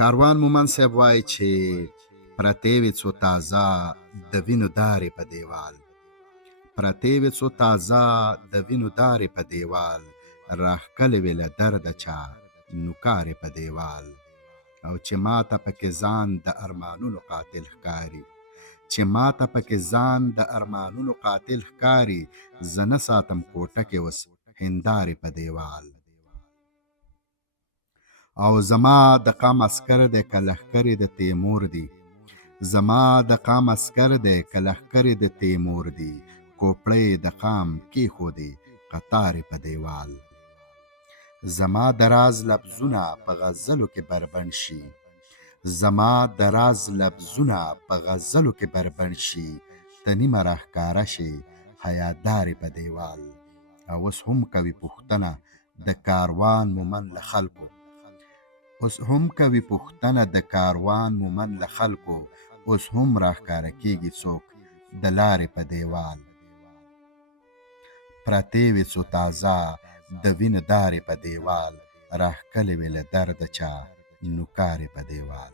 کاروان مومند صاحب وایي چې پرتې وې څو تازه د وینو دارې په دیوال، پرتې وې څو تازه د وینو دارې په دیوال، راښکلې وې له درده چا نوکارې په دیوال. او چې ماته پکې ځان د ارمانونو قاتل ښکاري، چې ماته پکې ځان د ارمانونو قاتل ښکاري، زه نه ساتم کوټه کې اوس هندارې په دیوال. او زما د قام عسکر دی که لښکرې د تیمور دی، زما د قام عسکر دی که لښکرې د تیمور دی، کوپړۍ د قام کېښودې قطارې په دیوال. زما د راز لفظونه په غزلو کې بربنډ شي، زما د راز لفظونه په غزلو کې بربنډ شي، ته نیمه راښکاره شي حیادارې په دیوال. او اوس هم کوي پوښتنه د کاروان مومند له خلکو، اوس هم کوي پوښتنه د کاروان مومند له خلکو، اوس هم راښکاره کېږي څوک د لارې په دیوال. پرتې وې څو تازه د وینو دارې په دیوال، راښکلې وې له درده چا نوکارې په دیوال.